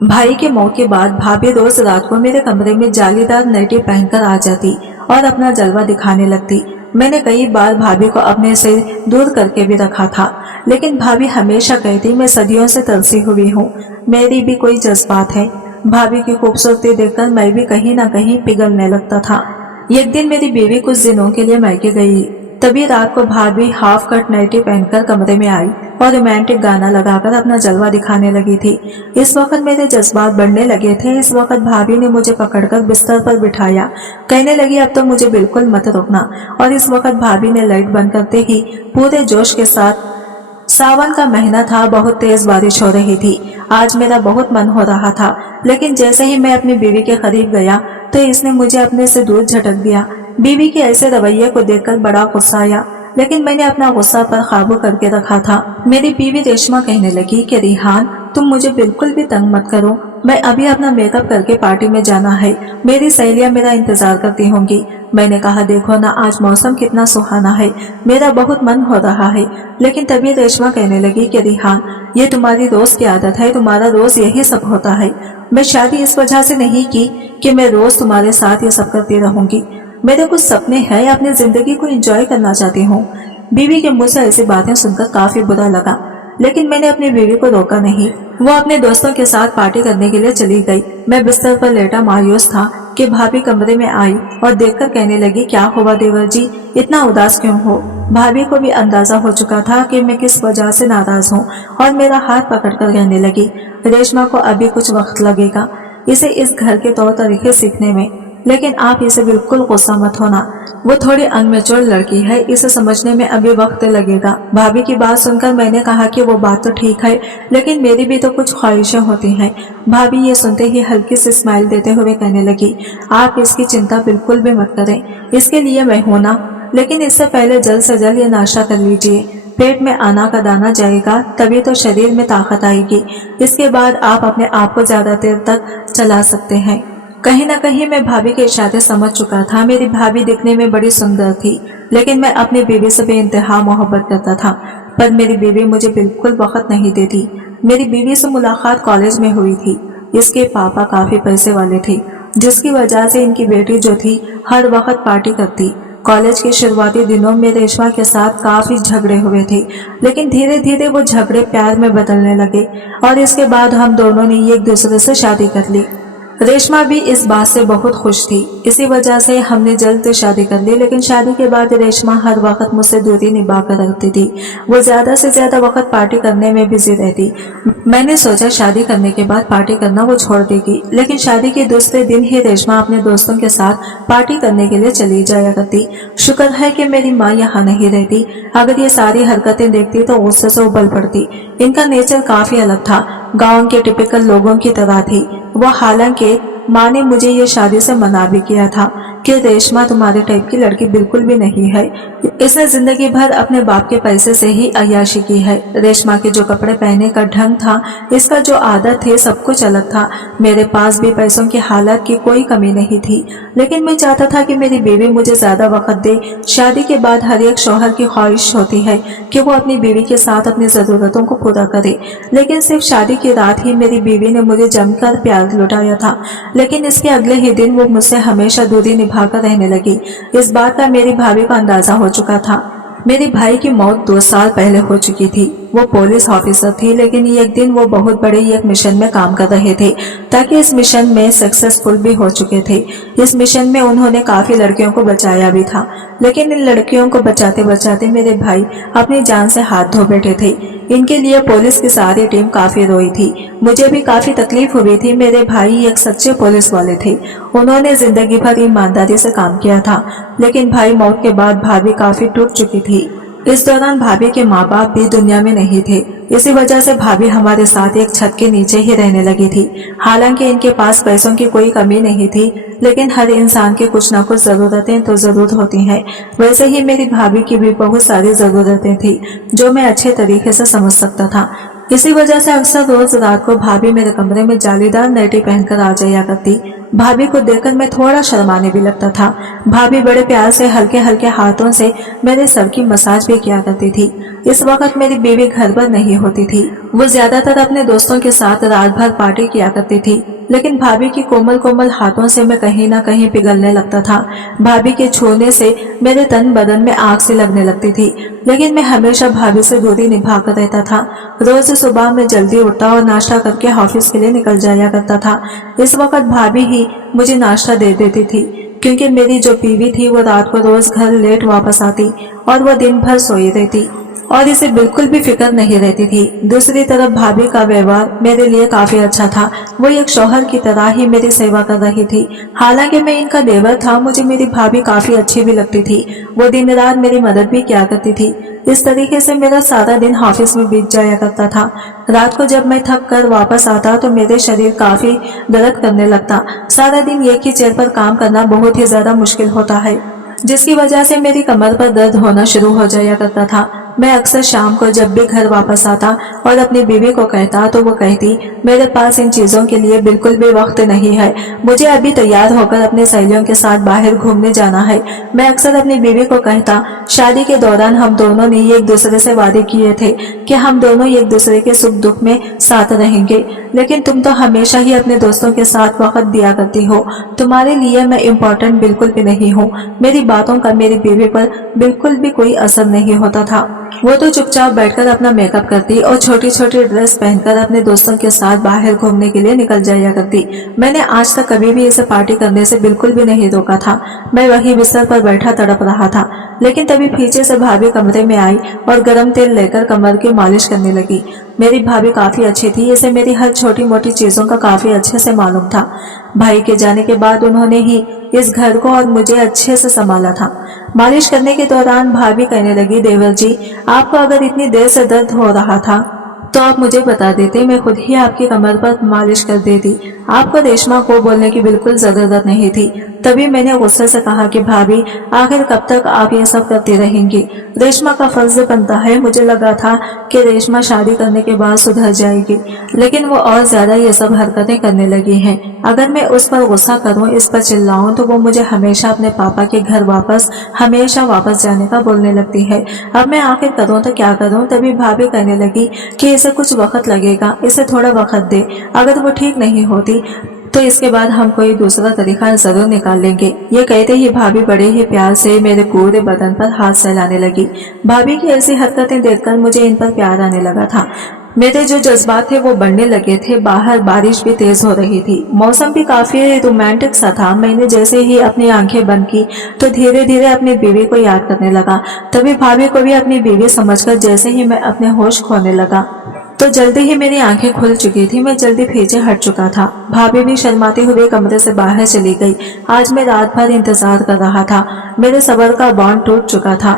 भाई के मौत के बाद भाभी रोज रात को मेरे कमरे में जालीदार नाइटी पहनकर आ जाती और अपना जलवा दिखाने लगती। मैंने कई बार भाभी को अपने से दूर करके भी रखा था, लेकिन भाभी हमेशा कहती मैं सदियों से तरसी हुई हूँ, मेरी भी कोई जज्बात है। भाभी की खूबसूरती देखकर मैं भी कहीं ना कहीं पिघलने लगता था। एक दिन मेरी बीवी कुछ दिनों के लिए मायके गई। तभी रात को भाभी हाफ कट नाइटी पहनकर कमरे में आई और रोमांटिक गाना लगाकर अपना जलवा दिखाने लगी थी। इस वक्त मेरे जज्बात बढ़ने लगे थे। इस वक्त भाभी ने मुझे पकड़कर बिस्तर पर बिठाया, कहने लगी अब तो मुझे बिल्कुल मत रोकना। और इस वक्त भाभी ने लाइट बंद करते ही पूरे जोश के साथ, सावन का महीना था, बहुत तेज बारिश हो रही थी। आज मेरा बहुत मन हो रहा था, लेकिन जैसे ही मैं अपनी बीवी के करीब गया तो इसने मुझे अपने से दूर झटक दिया। बीवी के ऐसे रवैये को देखकर बड़ा गुस्सा आया, लेकिन मैंने अपना गुस्सा पर काबू करके रखा था। मेरी बीवी रेशमा कहने लगी कि रिहान, तुम मुझे बिल्कुल भी तंग मत करो, मैं अभी अपना मेकअप करके पार्टी में जाना है, मेरी सहेलियां मेरा इंतजार करती होंगी। मैंने कहा देखो ना, आज मौसम कितना सुहाना है, मेरा बहुत मन हो रहा है। लेकिन तभी रेशमा कहने लगी कि रिहान, ये तुम्हारी रोज की आदत है, तुम्हारा रोज यही सब होता है। मैं शादी इस वजह से नहीं की कि मैं रोज तुम्हारे साथ ये सब करती रहूंगी। मेरे कुछ सपने हैं, अपनी जिंदगी को एंजॉय करना चाहती हूँ। बीवी के मुंह से ऐसी बातें सुनकर काफी बुरा लगा, लेकिन मैंने अपनी बीवी को रोका नहीं। वो अपने दोस्तों के साथ पार्टी करने के लिए चली गई। मैं बिस्तर पर लेटा मायूस था कि भाभी कमरे में आई और देखकर कहने लगी क्या हुआ देवर जी, इतना उदास क्यों हो। भाभी को भी अंदाजा हो चुका था कि मैं किस वजह से नाराज हूँ और मेरा हाथ पकड़कर कहने लगी रेशमा को अभी कुछ वक्त लगेगा इसे इस घर के तौर तरीके सीखने में, लेकिन आप इसे बिल्कुल गुस्सा मत होना, वो थोड़ी अनमेच्योर लड़की है, इसे समझने में अभी वक्त लगेगा। भाभी की बात सुनकर मैंने कहा कि वो बात तो ठीक है, लेकिन मेरी भी तो कुछ ख्वाहिशें होती हैं। भाभी ये सुनते ही हल्की सी स्माइल देते हुए कहने लगी आप इसकी चिंता बिल्कुल भी मत करें, इसके लिए मैं हूं ना, लेकिन इससे पहले जल्द से जल्द ये नाश्ता कर लीजिए। पेट में आना का दाना जाएगा, तभी तो शरीर में ताकत आएगी। इसके बाद आप अपने आप को ज्यादा देर तक चला सकते हैं। कहीं न कहीं मैं भाभी के इशारे समझ चुका था। मेरी भाभी दिखने में बड़ी सुंदर थी, लेकिन मैं अपनी बीवी से बेइंतहा मोहब्बत करता था, पर मेरी बीवी मुझे बिल्कुल वक्त नहीं देती। मेरी बीवी से मुलाकात कॉलेज में हुई थी। इसके पापा काफी पैसे वाले थे, जिसकी वजह से इनकी बेटी जो थी हर वक्त पार्टी करती। कॉलेज के शुरुआती दिनों में रेशमा के साथ काफी झगड़े हुए थे, लेकिन धीरे धीरे वो झगड़े प्यार में बदलने लगे और इसके बाद हम दोनों ने एक दूसरे से शादी कर ली। रेशमा भी इस बात से बहुत खुश थी, इसी वजह से हमने जल्द शादी कर ली। लेकिन शादी के बाद रेशमा हर वक्त मुझसे दूरी निभा कर रखती थी। वो ज्यादा से ज्यादा वक्त पार्टी करने में बिजी रहती। मैंने सोचा शादी करने के बाद पार्टी करना वो छोड़ देगी, लेकिन शादी के दूसरे दिन ही रेशमा अपने दोस्तों के साथ पार्टी करने के लिए चली जाया करती। शुक्र है कि मेरी माँ यहाँ नहीं रहती, अगर ये सारी हरकतें देखती तो गुस्से से उबल पड़ती। इनका नेचर काफी अलग था, गाँव के टिपिकल लोगों की तरह थी वो। हालांकि माँ ने मुझे ये शादी से मना भी किया था कि रेशमा तुम्हारे टाइप की लड़की बिल्कुल भी नहीं है, इसने जिंदगी भर अपने बाप के पैसे से ही अय्याशी की है। रेशमा के जो कपड़े पहनने का ढंग था, इसका जो आदत थे, सब कुछ अलग था। मेरे पास भी पैसों की हालत की कोई कमी नहीं थी, लेकिन मैं चाहता था कि मेरी बीवी मुझे ज्यादा वक्त दे। शादी के बाद हर एक शौहर की ख्वाहिश होती है कि वो अपनी बीवी के साथ अपनी जरूरतों को पूरा करे, लेकिन सिर्फ शादी की रात ही मेरी बीवी ने मुझे जमकर प्यार लुटाया था, लेकिन इसके अगले ही दिन वो मुझसे हमेशा दूरी निभाकर रहने लगी। इस बात का मेरी भाभी को अंदाजा हो चुका था। मेरे भाई की मौत 2 साल पहले हो चुकी थी। वो पुलिस ऑफिसर थी, लेकिन एक दिन वो बहुत बड़े एक मिशन में काम कर रहे थे, ताकि इस मिशन में सक्सेसफुल भी हो चुके थे। इस मिशन में उन्होंने काफी लड़कियों को बचाया भी था, लेकिन इन लड़कियों को बचाते बचाते मेरे भाई अपनी जान से हाथ धो बैठे थे। इनके लिए पुलिस की सारी टीम काफी रोई थी। मुझे भी काफी तकलीफ हुई थी। मेरे भाई एक सच्चे पुलिस वाले थे, उन्होंने जिंदगी भर ईमानदारी से काम किया था, लेकिन भाई मौत के बाद भाभी काफी टूट चुकी थी। इस दौरान भाभी के माँ बाप भी दुनिया में नहीं थे, इसी वजह से भाभी हमारे साथ एक छत के नीचे ही रहने लगी थी। हालांकि इनके पास पैसों की कोई कमी नहीं थी, लेकिन हर इंसान की कुछ न कुछ जरूरतें तो जरूर होती हैं। वैसे ही मेरी भाभी की भी बहुत सारी जरूरतें थी, जो मैं अच्छे तरीके से समझ सकता था। इसी वजह से अक्सर रोज रात को भाभी मेरे कमरे में जालीदार नाइटी पहनकर आ जाया करती। भाभी को देखकर मैं थोड़ा शर्माने भी लगता था। भाभी बड़े प्यार से हल्के हल्के हाथों से मेरे सर की मसाज भी किया करती थी। इस वक्त मेरी बीवी घर पर नहीं होती थी, वो ज्यादातर अपने दोस्तों के साथ रात भर पार्टी किया करती थी। लेकिन भाभी की कोमल कोमल हाथों से मैं कहीं ना कहीं पिघलने लगता था। भाभी के छूने से मेरे तन बदन में आग सी लगने लगती थी, लेकिन मैं हमेशा भाभी से दूरी निभा कर रहता था। रोज सुबह मैं जल्दी उठता और नाश्ता करके ऑफिस के लिए निकल जाया करता था। इस वक्त भाभी ही मुझे नाश्ता दे देती थी, क्योंकि मेरी जो बीवी थी वो रात को रोज घर लेट वापस आती और वो दिन भर सोई रहती और इसे बिल्कुल भी फिक्र नहीं रहती थी। दूसरी तरफ भाभी का व्यवहार मेरे लिए काफी अच्छा था। वो एक शौहर की तरह ही मेरी सेवा कर रही थी। हालांकि मैं इनका देवर था, मुझे मेरी भाभी काफी अच्छी भी लगती थी। वो दिन रात मेरी मदद भी किया करती थी। इस तरीके से मेरा सारा दिन ऑफिस में बीत जाया करता था। रात को जब मैं थक कर वापस आता तो मेरे शरीर काफी दर्द करने लगता। सारा दिन एक ही चेयर पर काम करना बहुत ही ज्यादा मुश्किल होता है, जिसकी वजह से मेरी कमर पर दर्द होना शुरू हो जाया करता था। मैं अक्सर शाम को जब भी घर वापस आता और अपनी बीवी को कहता तो वो कहती, मेरे पास इन चीजों के लिए बिल्कुल भी वक्त नहीं है, मुझे अभी तैयार होकर अपनी सहेलियों के साथ बाहर घूमने जाना है। मैं अक्सर अपनी बीवी को कहता, शादी के दौरान हम दोनों ने एक दूसरे से वादे किए थे कि हम दोनों एक दूसरे के सुख दुख में साथ रहेंगे, लेकिन तुम तो हमेशा ही अपने दोस्तों के साथ वक्त दिया करती हो। तुम्हारे लिए मैं इम्पोर्टेंट बिल्कुल भी नहीं हूँ। मेरी बातों का मेरी बीवी पर बिल्कुल भी कोई असर नहीं होता था। वो तो चुपचाप बैठकर अपना मेकअप करती और छोटी छोटी ड्रेस पहनकर अपने दोस्तों के साथ बाहर घूमने के लिए निकल जाया करती। मैंने आज तक कभी भी इसे पार्टी करने से बिल्कुल भी नहीं रोका था। मैं वही बिस्तर पर बैठा तड़प रहा था, लेकिन तभी पीछे से भाभी कमरे में आई और गर्म तेल लेकर कमर की मालिश करने लगी। मेरी भाभी काफी अच्छी थी, इसे मेरी हर छोटी मोटी चीजों का काफी अच्छे से मालूम था। भाई के जाने के बाद उन्होंने ही इस घर को और मुझे अच्छे से संभाला था। मालिश करने के दौरान भाभी कहने लगी, देवर जी, आपको अगर इतनी देर से दर्द हो रहा था तो आप मुझे बता देते, मैं खुद ही आपकी कमर पर मालिश कर देती। आपको रेशमा को बोलने की बिल्कुल जरूरत नहीं थी। तभी मैंने गुस्से से कहा कि भाभी, आखिर कब तक आप ये सब करती रहेंगी? रेशमा का फर्ज बनता है। मुझे लगा था कि रेशमा शादी करने के बाद सुधर जाएगी, लेकिन वो और ज्यादा ये सब हरकतें करने लगी है। अगर मैं उस पर गुस्सा करूं, इस पर चिल्लाऊं, तो वो मुझे हमेशा अपने पापा के घर हमेशा वापस जाने का बोलने लगती है। अब मैं आखिर करूं तो क्या करूं? तभी भाभी कहने लगी कि इसे कुछ वक्त लगेगा, इसे थोड़ा वक्त दे। अगर वो ठीक नहीं होती तो इसके बाद हम कोई दूसरा तरीका जरूर निकाल लेंगे। ये कहते ही भाभी बड़े ही प्यार से मेरे पूरे बदन पर हाथ सहलाने लगी। भाभी की ऐसी हरकतें देखकर मुझे इन पर प्यार आने लगा था। मेरे जो जज्बात थे वो बढ़ने लगे थे। बाहर बारिश भी तेज हो रही थी, मौसम भी काफी रोमांटिक सा था। मैंने जैसे ही अपनी आंखें बंद की तो धीरे धीरे अपनी बीवी को याद करने लगा। तभी भाभी को भी अपनी बीवी समझकर जैसे ही मैं अपने होश खोने लगा तो जल्दी ही मेरी आंखें खुल चुकी थी। मैं जल्दी पीछे हट चुका था। भाभी भी शर्माती हुए कमरे से बाहर चली गई। आज मैं रात भर इंतजार कर रहा था। मेरे सब्र का बांध टूट चुका था।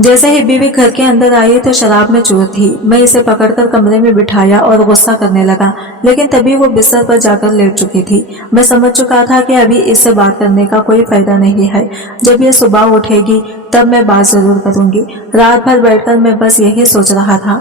जैसे ही बीवी घर के अंदर आई तो शराब में चूर थी। मैं इसे पकड़कर कमरे में बिठाया और गुस्सा करने लगा, लेकिन तभी वो बिस्तर पर जाकर लेट चुकी थी। मैं समझ चुका था कि अभी इससे बात करने का कोई फायदा नहीं है। जब ये सुबह उठेगी तब मैं बात जरूर करूंगी। रात भर बैठकर मैं बस यही सोच रहा था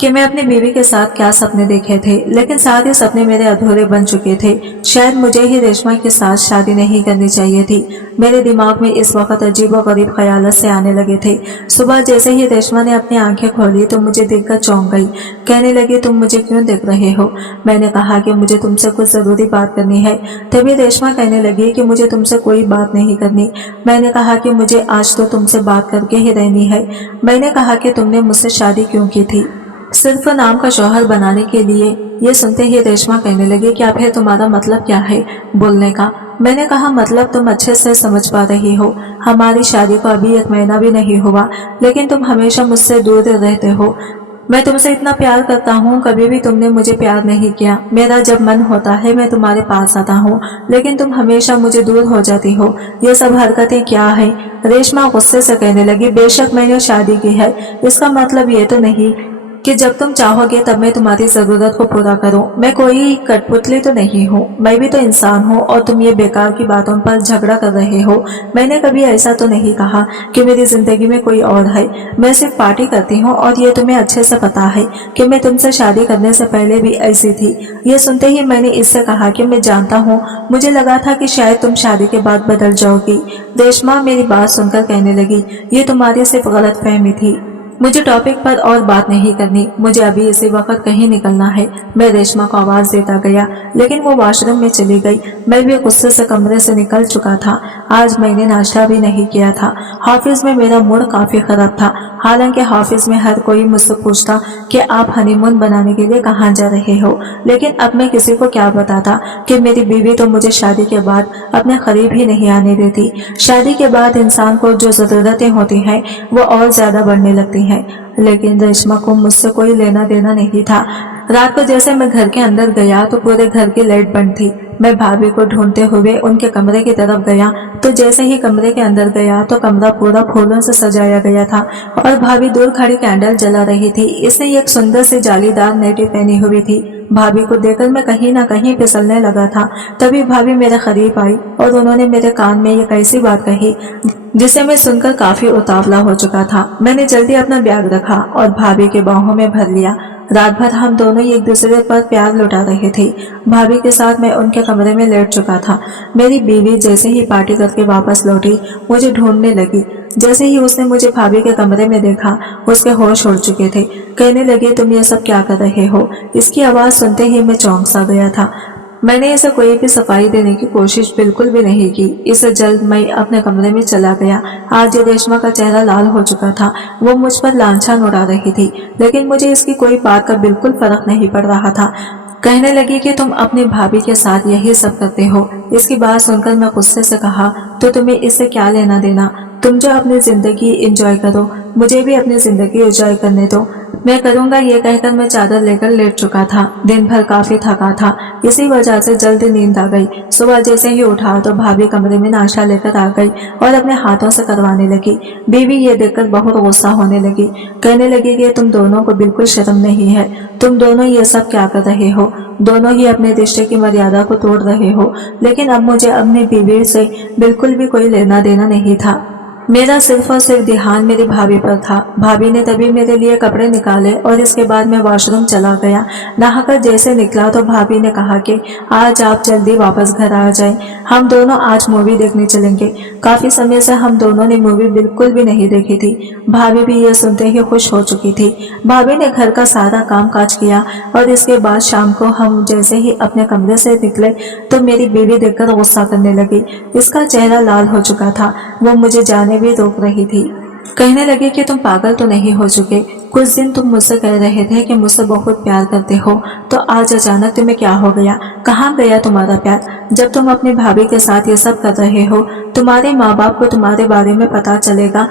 कि मैं अपनी बीवी के साथ क्या सपने देखे थे, लेकिन साथ ही सपने मेरे अधूरे बन चुके थे। शायद मुझे ही रेशमा के साथ शादी नहीं करनी चाहिए थी। मेरे दिमाग में इस वक्त अजीबोगरीब ख्यालात से आने लगे थे। सुबह जैसे ही रेशमा ने अपनी आंखें खोली तो मुझे देखकर चौंक गई। कहने लगी, तुम मुझे क्यों देख रहे हो? मैंने कहा कि मुझे तुमसे कुछ जरूरी बात करनी है। तभी रेशमा कहने लगी कि मुझे तुमसे कोई बात नहीं करनी। मैंने कहा कि मुझे आज तो तुमसे बात करके ही रहनी है। मैंने कहा कि तुमने मुझसे शादी क्यों की थी? सिर्फ नाम का शौहर बनाने के लिए? ये सुनते ही रेशमा कहने लगी, क्या फिर तुम्हारा मतलब क्या है बोलने का? मैंने कहा, मतलब तुम अच्छे से समझ पा रही हो। हमारी शादी को अभी 1 महीना भी नहीं हुआ, लेकिन तुम हमेशा मुझसे दूर रहते हो। मैं तुमसे इतना प्यार करता हूँ, कभी भी तुमने मुझे प्यार नहीं किया। मेरा जब मन होता है मैं तुम्हारे पास आता हूँ, लेकिन तुम हमेशा मुझे दूर हो जाती हो। ये सब हरकतें क्या है? रेशमा गुस्से से कहने लगी, बेशक मैंने शादी की है, इसका मतलब ये तो नहीं कि जब तुम चाहोगे तब मैं तुम्हारी जरूरत को पूरा करूं। मैं कोई कठपुतली तो नहीं हूँ, मैं भी तो इंसान हूँ और तुम ये बेकार की बातों पर झगड़ा कर रहे हो। मैंने कभी ऐसा तो नहीं कहा कि मेरी जिंदगी में कोई और है। मैं सिर्फ पार्टी करती हूँ और ये तुम्हें अच्छे से पता है कि मैं तुमसे शादी करने से पहले भी ऐसी थी। ये सुनते ही मैंने इससे कहा कि मैं जानता हूँ, मुझे लगा था कि शायद तुम शादी के बाद बदल जाओगी। रेशमा मेरी बात सुनकर कहने लगी, ये तुम्हारी सिर्फ गलतफहमी थी, मुझे टॉपिक पर और बात नहीं करनी, मुझे अभी इसी वक्त कहीं निकलना है। मैं रेशमा को आवाज देता गया, लेकिन वो वॉशरूम में चली गई। मैं भी गुस्से से कमरे से निकल चुका था। आज मैंने नाश्ता भी नहीं किया था। ऑफिस में मेरा मूड काफी खराब था। हालांकि ऑफिस में हर कोई मुझसे पूछता कि आप हनीमून बनाने के लिए कहाँ जा रहे हो, लेकिन अब मैं किसी को क्या बताता कि मेरी बीवी तो मुझे शादी के बाद अपने करीब ही नहीं आने देती। शादी के बाद इंसान को जो जरूरतें होती हैं वो और ज्यादा बढ़ने लगती हैं, लेकिन रेशमा को मुझसे कोई लेना देना नहीं था। रात को जैसे मैं घर के अंदर गया तो पूरे घर की लाइट बंद थी। मैं भाभी को ढूंढते हुए उनके कमरे की तरफ गया तो जैसे ही कमरे के अंदर गया तो कमरा पूरा फूलों से सजाया गया था और भाभी दूर खड़ी कैंडल जला रही थी। इसने एक सुंदर सी जालीदार नाइटी पहनी हुई थी। भाभी को देखकर मैं कहीं ना कहीं फिसलने लगा था। तभी भाभी मेरे करीब आई और उन्होंने मेरे कान में एक ऐसी बात कही जिसे मैं सुनकर काफी उतावला हो चुका था। मैंने जल्दी अपना बैग रखा और भाभी के बाहों में भर लिया। रात भर हम दोनों एक दूसरे पर प्यार लुटा रहे थे। भाभी के साथ मैं उनके कमरे में लेट चुका था। मेरी बीवी जैसे ही पार्टी करके वापस लौटी मुझे ढूंढने लगी। जैसे ही उसने मुझे भाभी के कमरे में देखा उसके होश उड़ चुके थे। कहने लगे, तुम ये सब क्या कर रहे हो? इसकी आवाज सुनते ही मैं चौंक सा गया था। मैंने इसे कोई भी सफाई देने की कोशिश बिल्कुल भी नहीं की। इससे जल्द मैं अपने कमरे में चला गया। आज रेशमा का चेहरा लाल हो चुका था। वो मुझ पर लांछन उड़ा रही थी, लेकिन मुझे इसकी कोई बात का बिल्कुल फर्क नहीं पड़ रहा था। कहने लगी कि तुम अपनी भाभी के साथ यही सब करते हो। इसकी बात सुनकर मैं गुस्से से कहा, तो तुम्हें इससे क्या लेना देना? तुम जो अपनी जिंदगी एंजॉय करो, मुझे भी अपनी जिंदगी एंजॉय करने दो। मैं करूंगा ये कहकर मैं चादर लेकर लेट चुका था। दिन भर काफी थका था, इसी वजह से जल्दी नींद आ गई। सुबह जैसे ही उठा तो भाभी कमरे में नाश्ता लेकर आ गई और अपने हाथों से करवाने लगी। बीवी ये देखकर बहुत गुस्सा होने लगी। कहने लगी कि तुम दोनों को बिल्कुल शर्म नहीं है, तुम दोनों ये सब क्या कर रहे हो? दोनों ही अपने रिश्ते की मर्यादा को तोड़ रहे हो। लेकिन अब मुझे अपनी बीवी से बिल्कुल भी कोई लेना देना नहीं था। मेरा सिर्फ और सिर्फ ध्यान मेरी भाभी पर था। भाभी ने तभी मेरे लिए कपड़े निकाले और इसके बाद मैं वॉशरूम चला गया। नहाकर जैसे निकला तो भाभी ने कहा कि आज आप जल्दी वापस घर आ जाएं, हम दोनों आज मूवी देखने चलेंगे। काफी समय से हम दोनों ने मूवी बिल्कुल भी नहीं देखी थी। भाभी भी ये सुनते ही खुश हो चुकी थी। भाभी ने घर का सारा काम काज किया और इसके बाद शाम को हम जैसे ही अपने कमरे से निकले तो मेरी बीवी देखकर गुस्सा करने लगी। इसका चेहरा लाल हो चुका था। वो मुझे जाने भी रोक रही थी। कहने लगी कि तुम पागल तो नहीं हो चुके? कुछ दिन तुम मुझसे कह रहे थे कि मुझसे बहुत प्यार करते हो, तो आज अचानक तुम्हें क्या हो गया? कहाँ गया तुम्हारा प्यार? जब तुम अपनी भाभी के साथ ये सब कर रहे हो, तुम्हारे माँ बाप को तुम्हारे बारे में पता चलेगा।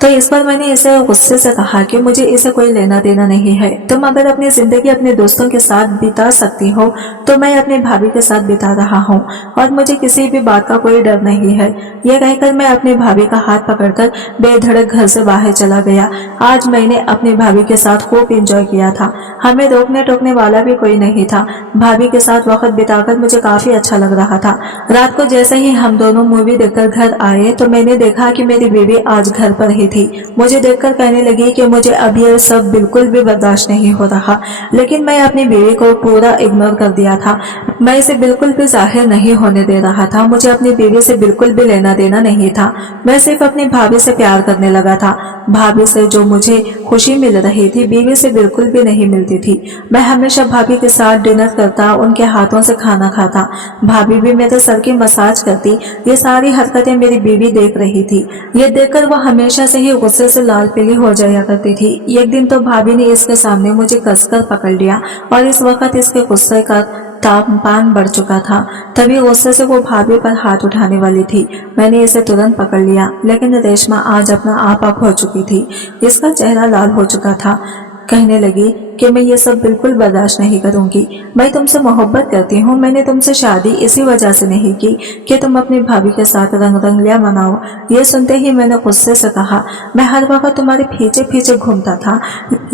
तो इस पर मैंने इसे गुस्से से कहा कि मुझे इसे कोई लेना देना नहीं है। तुम अगर अपनी जिंदगी अपने दोस्तों के साथ बिता सकती हो तो मैं अपनी भाभी के साथ बिता रहा हूँ और मुझे किसी भी बात का कोई डर नहीं है। यह कहकर मैं अपनी भाभी का हाथ पकड़कर बेधड़क घर से बाहर चला गया। आज मैंने अपनी भाभी के साथ खूब एंजॉय किया था। हमें रोकने टोकने वाला भी कोई नहीं था। भाभी के साथ वक्त बिताकर मुझे काफी अच्छा लग रहा था। रात को जैसे ही हम दोनों मूवी देखकर घर आए तो मैंने देखा कि मेरी बीवी आज घर पर ही थी। मुझे देखकर कहने लगी कि मुझे अब यह सब बिल्कुल भी बर्दाश्त नहीं हो रहा, लेकिन मैं अपनी बीवी को पूरा इग्नोर कर दिया था। मैं इसे बिल्कुल भी जाहिर नहीं होने दे रहा था। मुझे अपनी बीवी से बिल्कुल भी लेना देना नहीं था। मैं सिर्फ अपनी भाभी से प्यार करने लगा था। भाभी से जो मुझे खुशी मिल रही थी, बीवी से बिल्कुल भी नहीं मिलती थी। मैं हमेशा भाभी के साथ डिनर करता, उनके हाथों से खाना खाता। भाभी भी मेरे सर की मसाज करती। ये सारी हरकतें मेरी बीवी देख रही थी। ये देखकर वो हमेशा से ही गुस्से से लाल पीली हो जाया करती थी। एक दिन तो भाभी ने इसके सामने मुझे कसकर पकड़ लिया और इस वक्त इसके गुस्से का तापमान बढ़ चुका था। तभी गुस्से से वो भाभी पर हाथ उठाने वाली थी। मैंने इसे तुरंत पकड़ लिया, लेकिन रेशमा आज अपना आप हो चुकी थी। इसका चेहरा लाल हो चुका था। कहने लगी कि मैं ये सब बिल्कुल बर्दाश्त नहीं करूंगी। मैं तुमसे मोहब्बत करती हूँ। मैंने तुमसे शादी इसी वजह से नहीं की कि तुम अपनी भाभी के साथ रंगलिया मनाओ। ये सुनते ही मैंने गुस्से से कहा, मैं हर वक्त तुम्हारे पीछे पीछे घूमता था,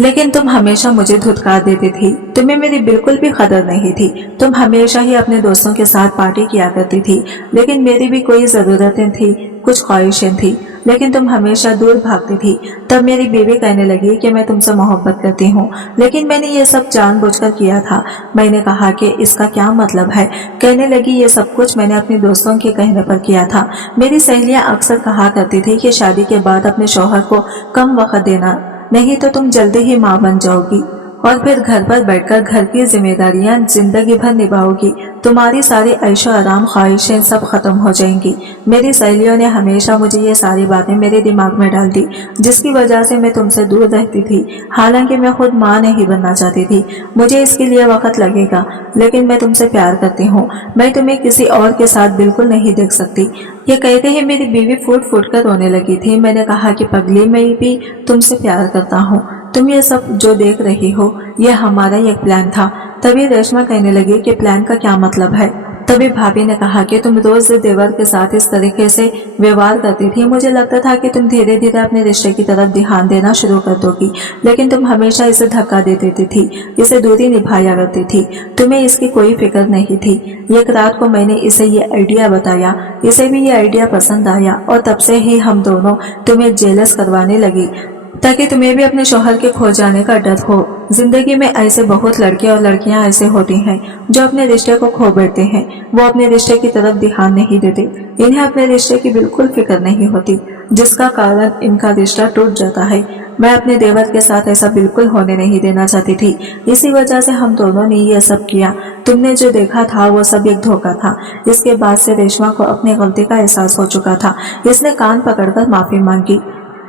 लेकिन तुम हमेशा मुझे धुतकार देती थी। तुम्हें मेरी बिल्कुल भी कदर नहीं थी। तुम हमेशा ही अपने दोस्तों के साथ पार्टी किया करती थी, लेकिन मेरी भी कोई जरूरतें थी, कुछ ख्वाहिशें थी, लेकिन तुम हमेशा दूर भागती थी। तब मेरी बीवी कहने लगी कि मैं तुमसे मोहब्बत करती हूँ, लेकिन मैंने ये सब जानबूझकर किया था। मैंने कहा कि इसका क्या मतलब है। कहने लगी, ये सब कुछ मैंने अपने दोस्तों के कहने पर किया था। मेरी सहेलियां अक्सर कहा करती थी कि शादी के बाद अपने शौहर को कम वक्त देना, नहीं तो तुम जल्दी ही माँ बन जाओगी और फिर घर पर बैठकर घर की जिम्मेदारियां जिंदगी भर निभाओगी। तुम्हारी सारी ऐशो आराम ख्वाहिशें सब खत्म हो जाएंगी। मेरी सहेलियों ने हमेशा मुझे ये सारी बातें मेरे दिमाग में डाल दी, जिसकी वजह से मैं तुमसे दूर रहती थी। हालांकि मैं खुद माँ नहीं बनना चाहती थी। मुझे इसके लिए वक्त लगेगा, लेकिन मैं तुमसे प्यार करती हूँ। मैं तुम्हें किसी और के साथ बिल्कुल नहीं देख सकती। ये कहते ही मेरी बीवी फूट फूट कर रोने लगी थी। मैंने कहा कि पगली, मैं भी तुमसे प्यार करता हूँ। तुम ये सब जो देख रही हो, ये हमारा एक प्लान था। तभी रेशमा कहने लगी कि प्लान का क्या मतलब है। तभी भाभी ने कहा कि तुम रोज देवर के साथ इस तरीके से व्यवहार करती थी। मुझे लगता था कि तुम धीरे धीरे अपने रिश्ते की तरफ ध्यान देना शुरू कर दोगी, लेकिन तुम हमेशा इसे धक्का दे देती थी, इसे दूरी निभाया करती थी। तुम्हें इसकी कोई फिक्र नहीं थी। एक रात को मैंने इसे ये आइडिया बताया, इसे भी ये आइडिया पसंद आया और तब से ही हम दोनों तुम्हें जेलस करवाने लगी, ताकि तुम्हें भी अपने शौहर के खो जाने का डर हो। जिंदगी में ऐसे बहुत लड़के और लड़कियां ऐसे होती हैं जो अपने रिश्ते को खो बैठते हैं। वो अपने रिश्ते की तरफ ध्यान नहीं देते, इन्हें अपने रिश्ते की बिल्कुल फिक्र नहीं होती, जिसका कारण इनका रिश्ता टूट जाता है। मैं अपने देवर के साथ ऐसा बिल्कुल होने नहीं देना चाहती थी, इसी वजह से हम दोनों ने ये सब किया। तुमने जो देखा था वो सब एक धोखा था। इसके बाद से रेशमा को अपनी गलती का एहसास हो चुका था। इसने कान पकड़कर माफी मांगी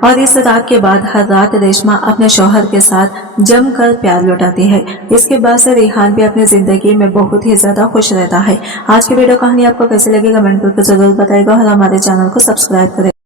और इस रात के बाद हर रात रेशमा अपने शौहर के साथ जमकर प्यार लौटाती है। इसके बाद से रिहान भी अपनी जिंदगी में बहुत ही ज्यादा खुश रहता है। आज की वीडियो कहानी आपको कैसी लगी कमेंट करके जरूर बताइएगा और हमारे चैनल को सब्सक्राइब करें।